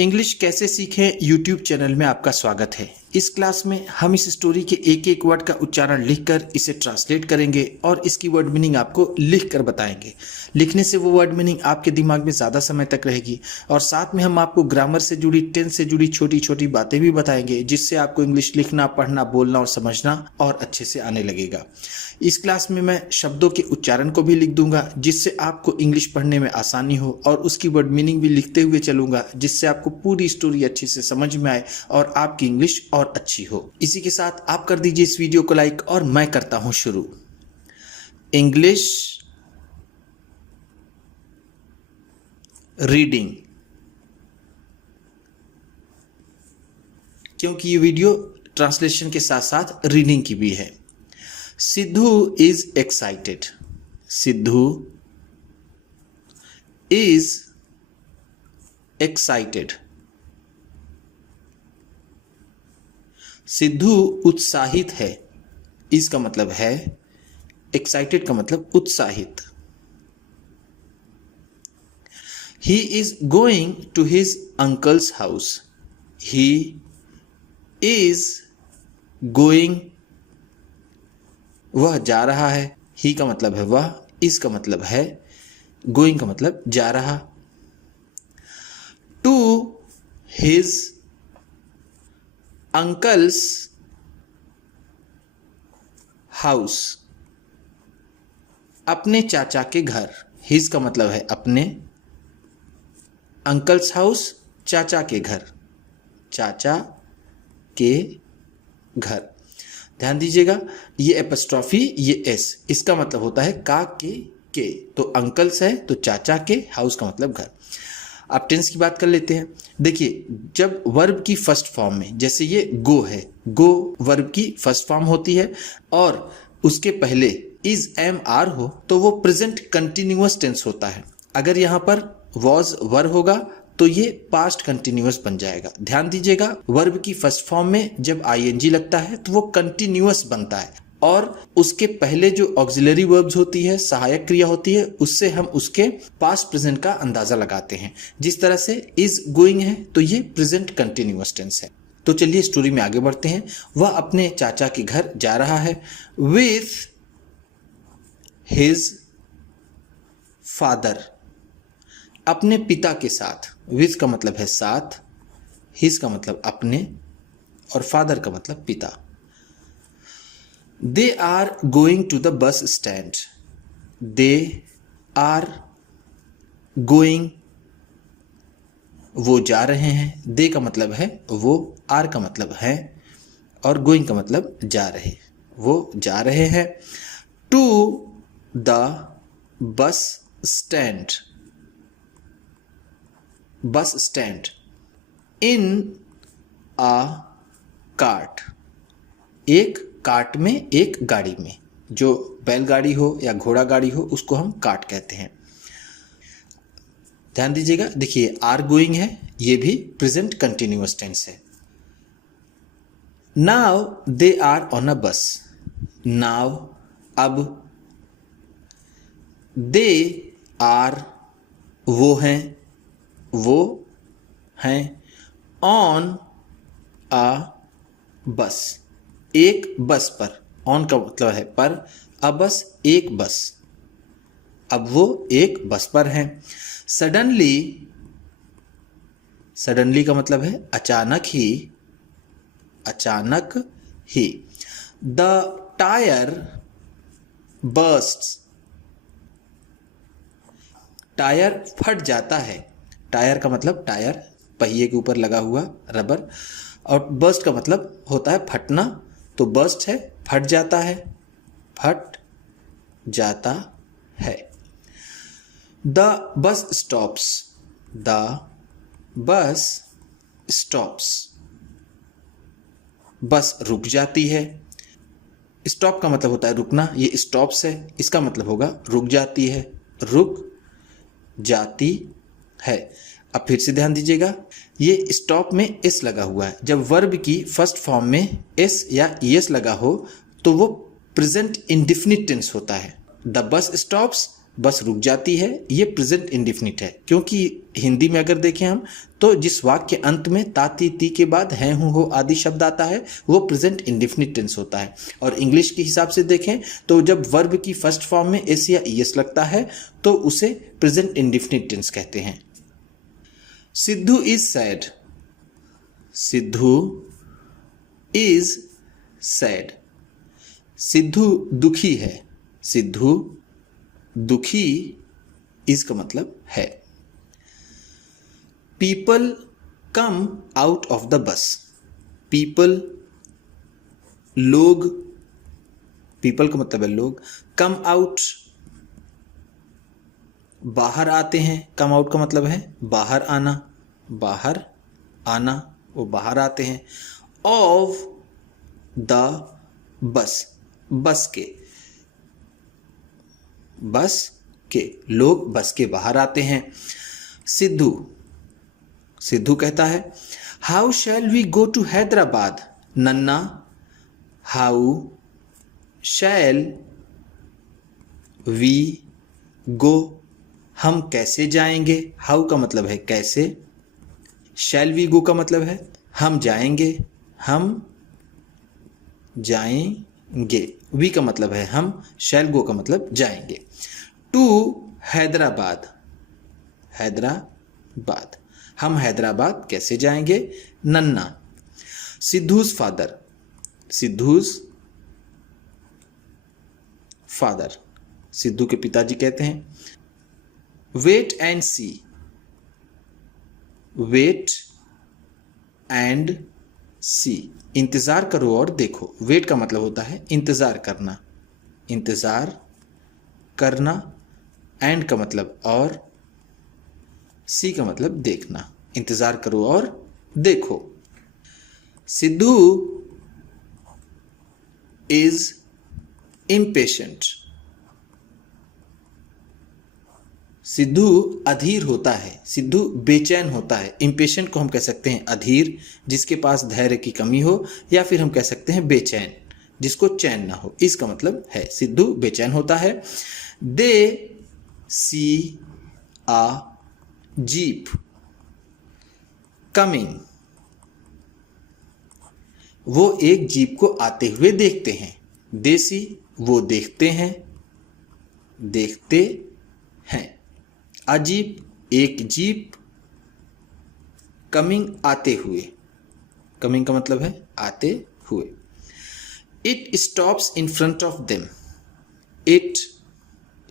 English कैसे सीखें YouTube channel में आपका स्वागत है। इस क्लास में हम इस स्टोरी के एक एक वर्ड का उच्चारण लिखकर इसे ट्रांसलेट करेंगे और इसकी वर्ड मीनिंग आपको लिखकर बताएंगे। लिखने से वो वर्ड मीनिंग आपके दिमाग में ज़्यादा समय तक रहेगी और साथ में हम आपको ग्रामर से जुड़ी, टेंस से जुड़ी छोटी छोटी बातें भी बताएंगे, जिससे आपको इंग्लिश लिखना, पढ़ना, बोलना और समझना और अच्छे से आने लगेगा। इस क्लास में मैं शब्दों के उच्चारण को भी लिख दूंगा, जिससे आपको इंग्लिश पढ़ने में आसानी हो, और उसकी वर्ड मीनिंग भी लिखते हुए चलूंगा, जिससे आपको पूरी स्टोरी अच्छे से समझ में आए और आपकी इंग्लिश और अच्छी हो। इसी के साथ आप कर दीजिए इस वीडियो को लाइक और मैं करता हूं शुरू। इंग्लिश रीडिंग, क्योंकि ये वीडियो ट्रांसलेशन के साथ साथ रीडिंग की भी है। Siddhu is excited. Siddhu is excited. Siddhu उत्साहित है। इसका मतलब है, एक्साइटेड का मतलब उत्साहित। He is going to his uncle's house. He is going, वह जा रहा है। ही का मतलब है वह, इज का मतलब है, गोइंग का मतलब जा रहा। टू हिज अंकल्स हाउस, अपने चाचा के घर। हिज का मतलब है अपने, अंकल्स हाउस चाचा के घर, चाचा के घर। ध्यान दीजिएगा, ये एपस्ट्रॉफी, ये एस, इसका मतलब होता है का के। तो अंकल्स है तो चाचा के, हाउस का मतलब घर। अब टेंस की बात कर लेते हैं। देखिए, जब वर्ब की फर्स्ट फॉर्म में, जैसे ये गो है, गो वर्ब की फर्स्ट फॉर्म होती है और उसके पहले इज एम आर हो तो वो प्रेजेंट कंटिन्यूअस टेंस होता है। अगर यहाँ पर वॉज वर होगा तो ये पास्ट कंटिन्यूअस बन जाएगा। ध्यान दीजिएगा, वर्ब की फर्स्ट फॉर्म में जब आईएनजी लगता है तो वो कंटिन्यूअस बनता है और उसके पहले जो ऑक्सिलरी वर्ब्स होती है, सहायक क्रिया होती है, उससे हम उसके पास्ट प्रेजेंट का अंदाजा लगाते हैं। जिस तरह से इज गोइंग है तो ये प्रेजेंट कंटिन्यूअस टेंस है। तो चलिए स्टोरी में आगे बढ़ते हैं। वह अपने चाचा के घर जा रहा है विथ हिज फादर, अपने पिता के साथ। विथ का मतलब है साथ, हिज का मतलब अपने और फादर का मतलब पिता। They are going to the bus stand. They are going, वो जा रहे हैं। They का मतलब है वो, are का मतलब है और going का मतलब जा रहे, वो जा रहे हैं। To the bus stand. Bus stand. In a cart. एक कार्ट में, एक गाड़ी में। जो बैलगाड़ी हो या घोड़ा गाड़ी हो उसको हम कार्ट कहते हैं। ध्यान दीजिएगा, देखिए आर गोइंग है, ये भी प्रेजेंट कंटिन्यूअस टेंस है। Now they are on a bus. Now अब, दे आर वो हैं, ऑन अ बस, एक बस पर। ऑन का मतलब है पर, अब बस एक बस, अब वो एक बस पर हैं। सडनली, सडनली का मतलब है अचानक ही, अचानक ही। द टायर बर्स्ट्स, टायर फट जाता है। टायर का मतलब टायर, पहिए के ऊपर लगा हुआ रबर, और बर्स्ट का मतलब होता है फटना। तो बर्स्ट है फट जाता है, फट जाता है। The bus stops, the bus stops, बस रुक जाती है। स्टॉप का मतलब होता है रुकना, ये स्टॉप्स है, इसका मतलब होगा रुक जाती है, रुक जाती है। अब फिर से ध्यान दीजिएगा, ये स्टॉप में एस लगा हुआ है। जब वर्ब की फर्स्ट फॉर्म में एस या ईएस लगा हो तो वो प्रेजेंट इंडेफिनिट टेंस होता है। द बस स्टॉप्स बस रुक जाती है, ये प्रेजेंट इंडिफिनिट है। क्योंकि हिंदी में अगर देखें हम तो जिस वाक्य के अंत में ता ती ती के बाद है हूँ हो आदि शब्द आता है वो प्रेजेंट इंडिफिनिट टेंस होता है। और इंग्लिश के हिसाब से देखें तो जब वर्ब की फर्स्ट फॉर्म में एस या ईएस लगता है तो उसे प्रेजेंट इंडिफिनिट टेंस कहते हैं। Sidhu is sad, Sidhu is sad, Sidhu दुखी है, सिद्धू दुखी इसका मतलब है। People come out of the bus, people लोग, पीपल का मतलब है लोग, कम आउट बाहर आते हैं, कम आउट का मतलब है बाहर आना, बाहर आना, वो बाहर आते हैं। ऑफ द बस, बस के, बस के, लोग बस के बाहर आते हैं। सिद्धू, सिद्धू कहता है how shall we go to Hyderabad, नन्ना हाउ शैल वी गो, हम कैसे जाएंगे, हाउ का मतलब है कैसे, शैल वी गो का मतलब है हम जाएंगे, हम जाएंगे, वी का मतलब है हम, शैल गो का मतलब जाएंगे। टू हैदराबाद, हैदराबाद, हम हैदराबाद कैसे जाएंगे, नन्ना। सिद्धूज फादर, सिद्धूज फादर, सिद्धू के पिताजी कहते हैं wait and see, wait and see, इंतजार करो और देखो। वेट का मतलब होता है इंतजार करना, इंतजार करना, एंड का मतलब और, सी का मतलब देखना, इंतजार करो और देखो। सिद्धू इज इम्पेशेंट, सिद्धू अधीर होता है, सिद्धू बेचैन होता है। इम्पेशेंट को हम कह सकते हैं अधीर, जिसके पास धैर्य की कमी हो, या फिर हम कह सकते हैं बेचैन, जिसको चैन ना हो, इसका मतलब है सिद्धू बेचैन होता है। दे सी आ जीप कमिंग, वो एक जीप को आते हुए देखते हैं। देसी वो देखते हैं, देखते हैं। अजीब एक जीप, कमिंग आते हुए, कमिंग का मतलब है आते हुए। It stops in front of them, it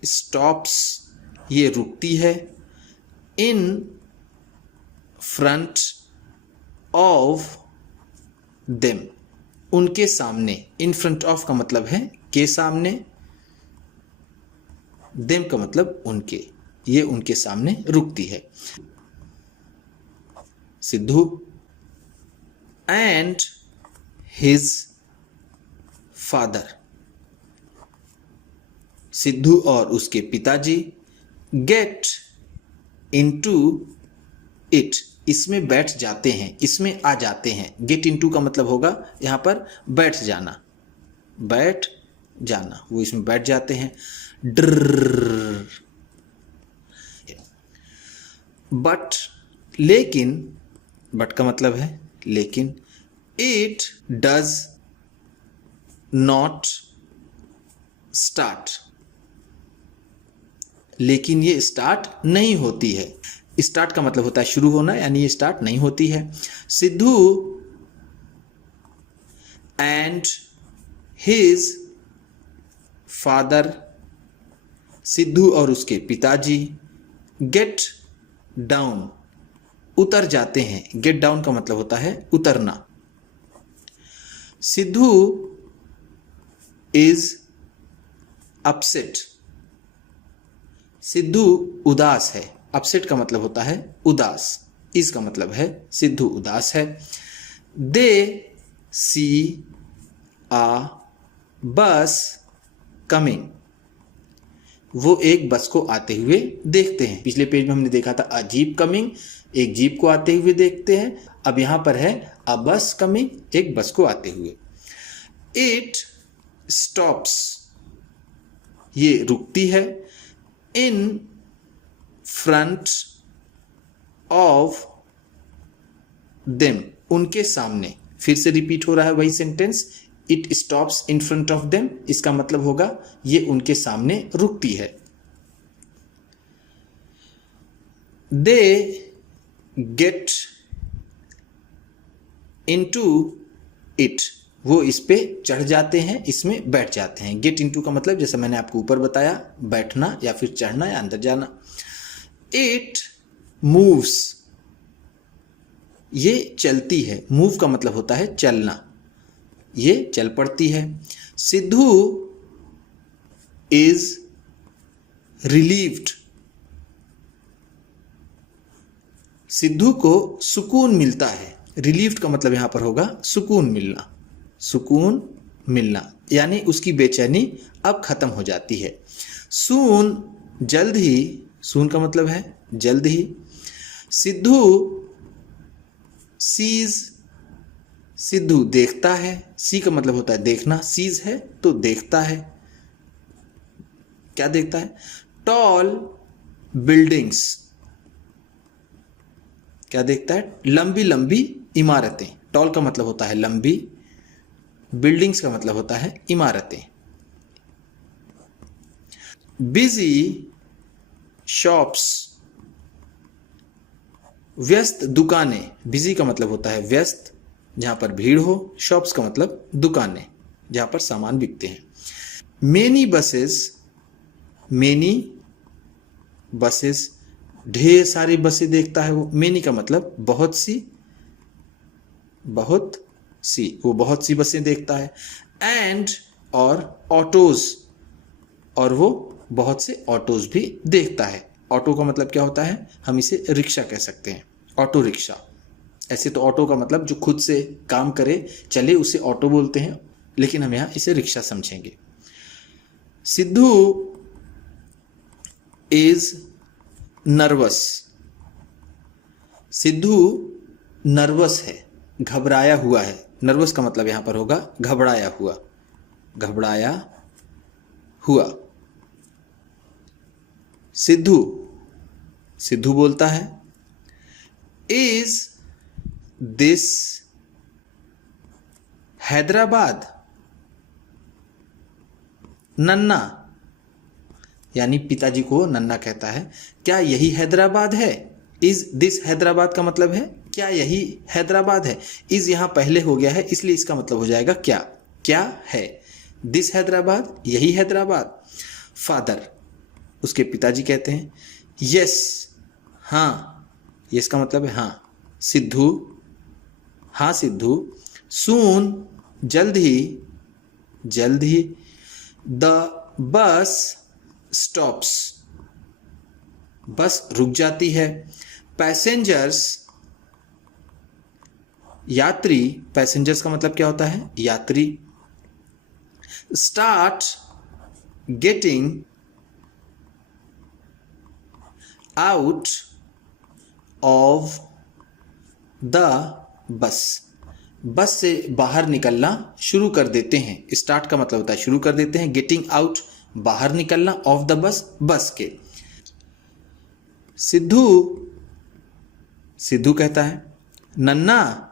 stops ये रुकती है, इन फ्रंट ऑफ देम उनके सामने, इन फ्रंट ऑफ का मतलब है के सामने, देम का मतलब उनके, ये उनके सामने रुकती है। Sidhu and his father, Sidhu और उसके पिताजी गेट इनटू इट, इसमें बैठ जाते हैं, इसमें आ जाते हैं। गेट इनटू का मतलब होगा यहाँ पर बैठ जाना, बैठ जाना, वो इसमें बैठ जाते हैं। ड्र, बट लेकिन, बट का मतलब है लेकिन, इट डज नॉट स्टार्ट, लेकिन ये स्टार्ट नहीं होती है। स्टार्ट का मतलब होता है शुरू होना, यानी ये स्टार्ट नहीं होती है। Sidhu and his father, Sidhu और उसके पिताजी गेट डाउन उतर जाते हैं। गेट डाउन का मतलब होता है उतरना। सिद्धू इज अपसेट, सिद्धू उदास है। अपसेट का मतलब होता है उदास, इसका मतलब है सिद्धू उदास है। दे सी आ बस कमिंग, वो एक बस को आते हुए देखते हैं। पिछले पेज में हमने देखा था अ जीप कमिंग, एक जीप को आते हुए देखते हैं। अब यहां पर है अ बस कमिंग, एक बस को आते हुए। इट स्टॉप्स, ये रुकती है। इन फ्रंट ऑफ देम, उनके सामने। फिर से रिपीट हो रहा है वही sentence, it stops in front of them, इसका मतलब होगा ये उनके सामने रुकती है। दे गेट इनटू इट, वो इस पे चढ़ जाते हैं, इसमें बैठ जाते हैं। गेट इनटू का मतलब जैसा मैंने आपको ऊपर बताया, बैठना या फिर चढ़ना या अंदर जाना। इट मूव्स, ये चलती है, मूव का मतलब होता है चलना, ये चल पड़ती है। सिद्धू इज रिलीव्ड, सिद्धू को सुकून मिलता है। रिलीव्ड का मतलब यहां पर होगा सुकून मिलना, सुकून मिलना, यानी उसकी बेचैनी अब खत्म हो जाती है। सून, जल्द ही, सून का मतलब है जल्द ही। सिद्धू सीज, सिद्धू देखता है, सी का मतलब होता है देखना, सीज है तो देखता है, क्या देखता है? टॉल बिल्डिंग्स, क्या देखता है? लंबी लंबी इमारतें। टॉल का मतलब होता है लंबी, बिल्डिंग्स का मतलब होता है इमारतें। बिजी शॉप्स, व्यस्त दुकानें, बिजी का मतलब होता है व्यस्त, जहां पर भीड़ हो। शॉप्स का मतलब दुकानें, जहां पर सामान बिकते हैं। मेनी बसेस, मेनी बसेस, ढेर सारी बसें देखता है वो। मेनी का मतलब बहुत सी, बहुत सी, वो बहुत सी बसें देखता है। एंड, और ऑटोज, और वो बहुत से ऑटोज भी देखता है। ऑटो का मतलब क्या होता है? हम इसे रिक्शा कह सकते हैं, ऑटो रिक्शा। ऐसे तो ऑटो का मतलब जो खुद से काम करे चले उसे ऑटो बोलते हैं, लेकिन हम यहां इसे रिक्शा समझेंगे। Sidhu is nervous, Sidhu nervous है, घबराया हुआ है। नर्वस का मतलब यहां पर होगा घबराया हुआ, घबराया हुआ। सिद्धू, सिद्धू बोलता है, इज दिस हैदराबाद? नन्ना, यानी पिताजी को नन्ना कहता है, क्या यही हैदराबाद है? इज दिस हैदराबाद का मतलब है क्या यही हैदराबाद है? इज यहां पहले हो गया है, इसलिए इसका मतलब हो जाएगा क्या, क्या है। दिस हैदराबाद, यही हैदराबाद। फादर, उसके पिताजी कहते हैं, यस, हाँ, यस का मतलब है हाँ। सिद्धू, हाँ सिद्धू। सून, जल्द ही, जल्द ही। द बस स्टॉप्स, बस रुक जाती है। पैसेंजर्स, यात्री, पैसेंजर्स का मतलब क्या होता है? यात्री। Start getting out of the bus, बस से बाहर निकलना शुरू कर देते हैं। स्टार्ट का मतलब होता है शुरू कर देते हैं, गेटिंग आउट बाहर निकलना, ऑफ द बस बस के। सिद्धू, सिद्धू कहता है, नन्ना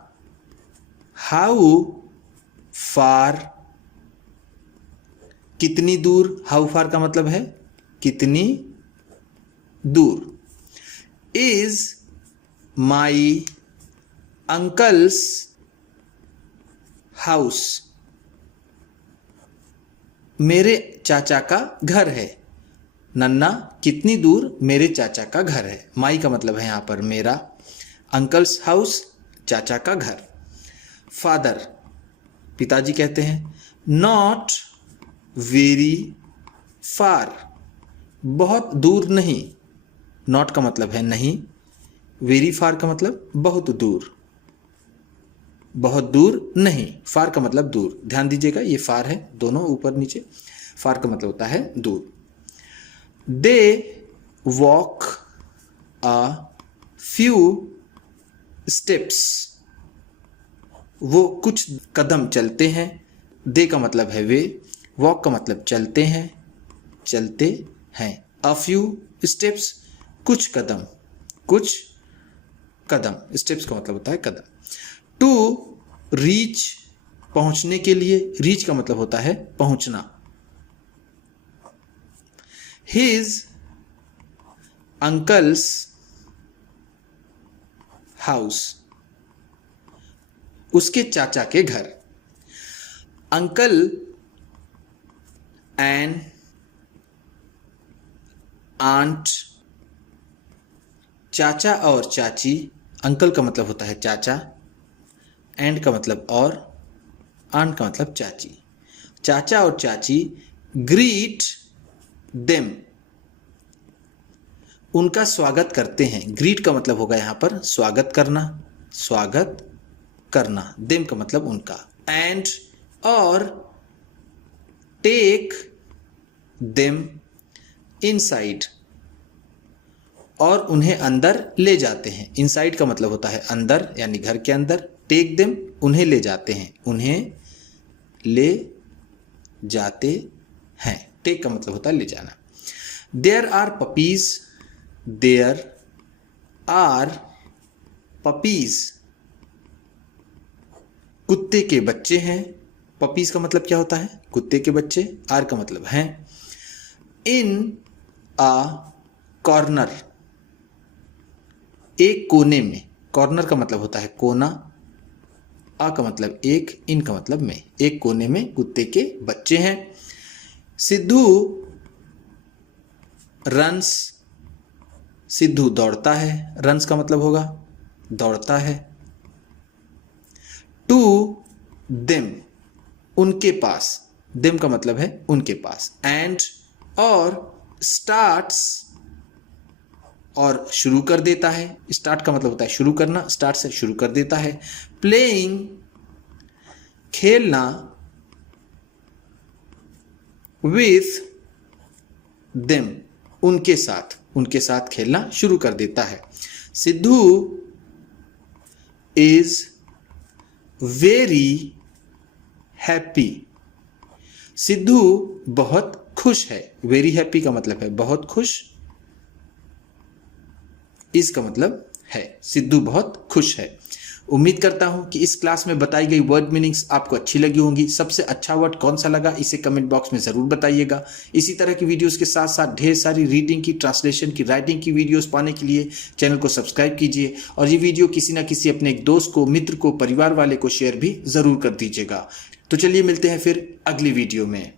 हाउ फार, कितनी दूर। हाउ फार का मतलब है कितनी दूर। इज माई अंकल्स हाउस, मेरे चाचा का घर है। नन्ना कितनी दूर मेरे चाचा का घर है। माई का मतलब है यहां पर मेरा, अंकल्स हाउस चाचा का घर। फादर, पिताजी कहते हैं, नॉट वेरी फार, बहुत दूर नहीं। नॉट का मतलब है नहीं, वेरी फार का मतलब बहुत दूर, बहुत दूर नहीं। फार का मतलब दूर, ध्यान दीजिएगा ये फार है, दोनों ऊपर नीचे। फार का मतलब होता है दूर। They walk a few steps, वो कुछ कदम चलते हैं। दे का मतलब है वे, वॉक का मतलब चलते हैं, चलते हैं। अ फ्यू स्टेप्स, कुछ कदम, कुछ कदम, स्टेप्स का मतलब होता है कदम। टू रीच, पहुंचने के लिए, रीच का मतलब होता है पहुंचना। हिज अंकल्स हाउस, उसके चाचा के घर। अंकल एंड आंट, चाचा और चाची, अंकल का मतलब होता है चाचा, एंड का मतलब और, आंट का मतलब चाची। चाचा और चाची ग्रीट देम, उनका स्वागत करते हैं। ग्रीट का मतलब होगा यहाँ पर स्वागत करना, स्वागत करना। देम का मतलब उनका। एंड और टेक देम इनसाइड, और उन्हें अंदर ले जाते हैं। इनसाइड का मतलब होता है अंदर, यानी घर के अंदर। टेक देम, उन्हें ले जाते हैं, उन्हें ले जाते हैं। टेक का मतलब होता है ले जाना। There are puppies, there are puppies, कुत्ते के बच्चे हैं। पपीज का मतलब क्या होता है? कुत्ते के बच्चे। आर का मतलब हैं। इन आ कॉर्नर, एक कोने में। कॉर्नर का मतलब होता है कोना। आ का मतलब एक, इन का मतलब में। एक कोने में कुत्ते के बच्चे हैं। सिद्धू रन्स, सिद्धू दौड़ता है। रन्स का मतलब होगा दौड़ता है। टू देम, उनके पास। देम का मतलब है उनके पास। एंड और स्टार्ट्स, और शुरू कर देता है। स्टार्ट का मतलब होता है शुरू करना, स्टार्ट से शुरू कर देता है। प्लेइंग, खेलना। विथ देम, उनके साथ, उनके साथ खेलना शुरू कर देता है। Siddhu is very happy, Sidhu बहुत खुश है। वेरी हैप्पी का मतलब है बहुत खुश। इसका मतलब है सिद्धू बहुत खुश है। उम्मीद करता हूं कि इस क्लास में बताई गई वर्ड मीनिंग्स आपको अच्छी लगी होंगी। सबसे अच्छा वर्ड कौन सा लगा इसे कमेंट बॉक्स में ज़रूर बताइएगा। इसी तरह की वीडियोस के साथ साथ ढेर सारी रीडिंग की, ट्रांसलेशन की, राइटिंग की वीडियोस पाने के लिए चैनल को सब्सक्राइब कीजिए। और ये वीडियो किसी ना किसी अपने एक दोस्त को, मित्र को, परिवार वाले को शेयर भी ज़रूर कर दीजिएगा। तो चलिए मिलते हैं फिर अगली वीडियो में।